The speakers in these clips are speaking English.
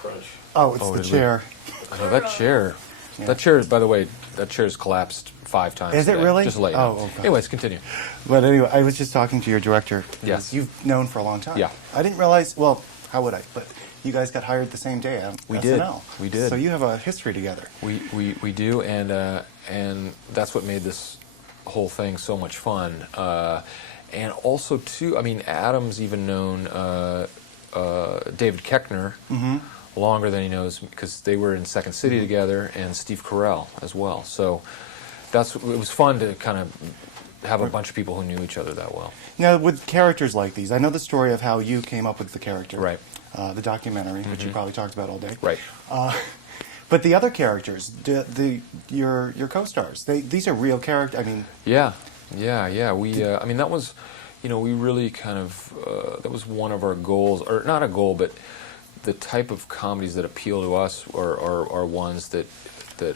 crunch. Oh, it's the chair. I know that chair. Yeah. That chair, by the way, that chair's collapsed 5 times. Is today. it really? Just to let you know. Oh, okay. Anyways, continue. But anyway, I was just talking to your director. Yes. You've known for a long time. Yeah. I didn't realize, well, how would I? But you guys got hired the same day at We SNL. did. We did. So you have a history together. We do, and that's what made this whole thing so much fun. And also, too, I mean, Adam's even known David Koechner longer than he knows, because they were in Second City together, and Steve Carell as well. So it was fun to kind of have a bunch of people who knew each other that well. Now, with characters like these, I know the story of how you came up with the character. Right. The documentary, which you probably talked about all day. Right. But the other characters, your co-stars, these are real characters. I mean, yeah. We, I mean, that was, we really kind of that was one of our goals, or not a goal, but the type of comedies that appeal to us are ones that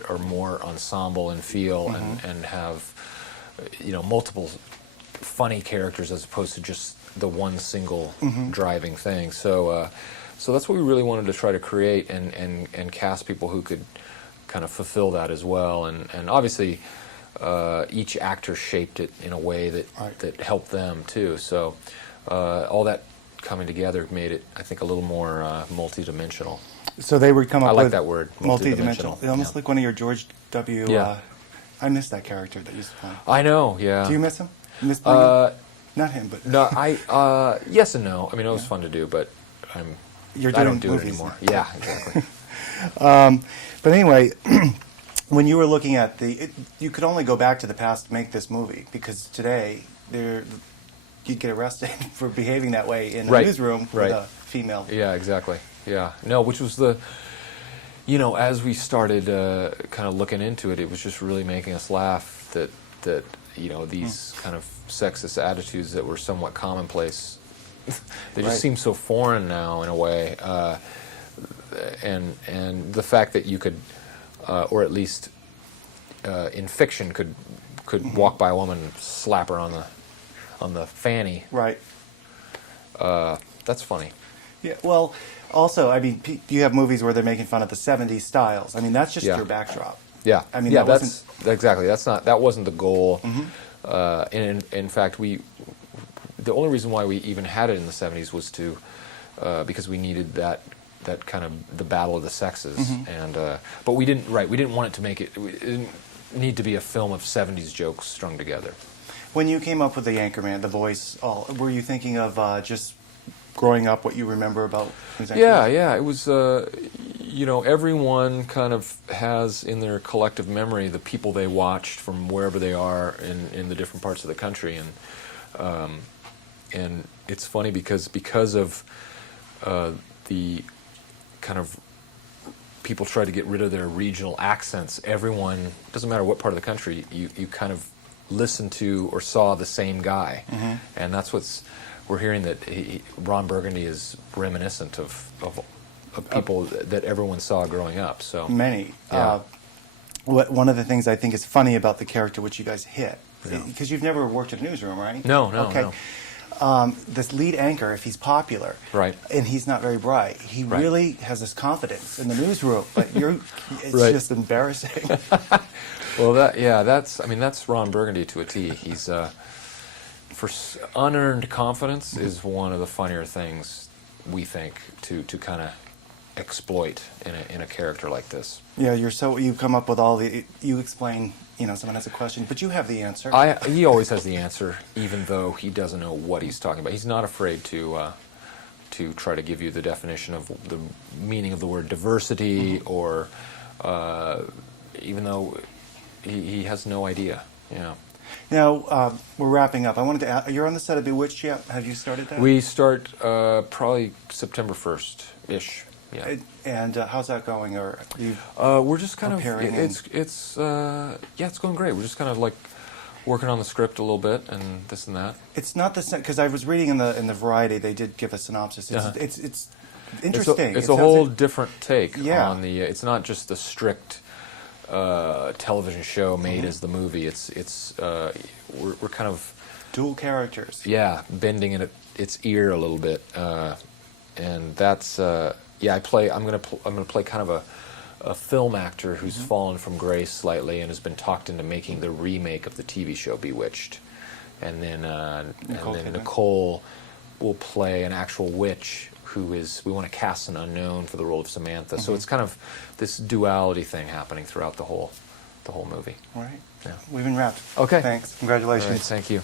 are more ensemble in feel and have, multiple funny characters as opposed to just the one single driving thing. So that's what we really wanted to try to create and cast people who could kind of fulfill that as well. And obviously, each actor shaped it in a way that helped them too. So all that coming together made it, I think, a little more multidimensional. So they would come up with... I like that word, multidimensional. Almost like one of your George W. Yeah. I miss that character that used to play. I know, yeah. Do you miss him? You miss playing him? Not him, but... No, yes and no. I mean, it was fun to do, but I don't do it anymore. Now. Yeah, exactly. But anyway, when you were looking at you could only go back to the past to make this movie, because today you'd get arrested for behaving that way in a newsroom with a female. Yeah, exactly. Yeah. No, which was as we started kind of looking into it, it was just really making us laugh that these kind of sexist attitudes that were somewhat commonplace, they just seem so foreign now in a way. And the fact that you could, or at least in fiction, could walk by a woman and slap her on the fanny. Right. That's funny. Yeah. Well, also, I mean, you have movies where they're making fun of the '70s styles. I mean, that's just your backdrop. Yeah. I mean, that's exactly. That wasn't the goal. And in fact, the only reason why we even had it in the '70s was because we needed that kind of the battle of the sexes, but we didn't want it to make it. It didn't need to be a film of '70s jokes strung together. When you came up with the Anchorman, the voice, were you thinking of just growing up, what you remember about Anchorman? Yeah. It was, everyone kind of has in their collective memory the people they watched from wherever they are in the different parts of the country, and it's funny because of the kind of people try to get rid of their regional accents. Everyone, doesn't matter what part of the country, you kind of listen to or saw the same guy, and that's we're hearing that Ron Burgundy is reminiscent of people that everyone saw growing up. So many. Yeah. One of the things I think is funny about the character which you guys hit, because you've never worked in a newsroom, right? No. Okay. No. This lead anchor, if he's popular, right, and he's not very bright, he really has this confidence in the newsroom. But it's just embarrassing. Well, that's Ron Burgundy to a T. He's for unearned confidence is one of the funnier things we think to kind of exploit in a character like this. Yeah, you come up with you explain. Someone has a question, but you have the answer. He always has the answer, even though he doesn't know what he's talking about. He's not afraid to try to give you the definition of the meaning of the word diversity, or even though he has no idea. Yeah. Now, we're wrapping up. I wanted to ask, you're on the set of Bewitched yet? Have you started that? We start probably September 1st-ish. Yeah. And how's that going? Or we're just kind preparing of it's going great. We're just kind of like working on the script a little bit and this and that. It's not the because I was reading in the Variety, they did give a synopsis. It's interesting. It's a whole different take on the. It's not just the strict television show made as the movie. We're kind of dual characters. Yeah, bending its ear a little bit, and that's Yeah, I'm gonna play kind of a film actor who's fallen from grace slightly and has been talked into making the remake of the TV show Bewitched, and then Nicole will play an actual witch who is. We want to cast an unknown for the role of Samantha. So it's kind of this duality thing happening throughout the whole movie. All right. Yeah. We've been wrapped. Okay. Thanks. Congratulations. All right, thank you.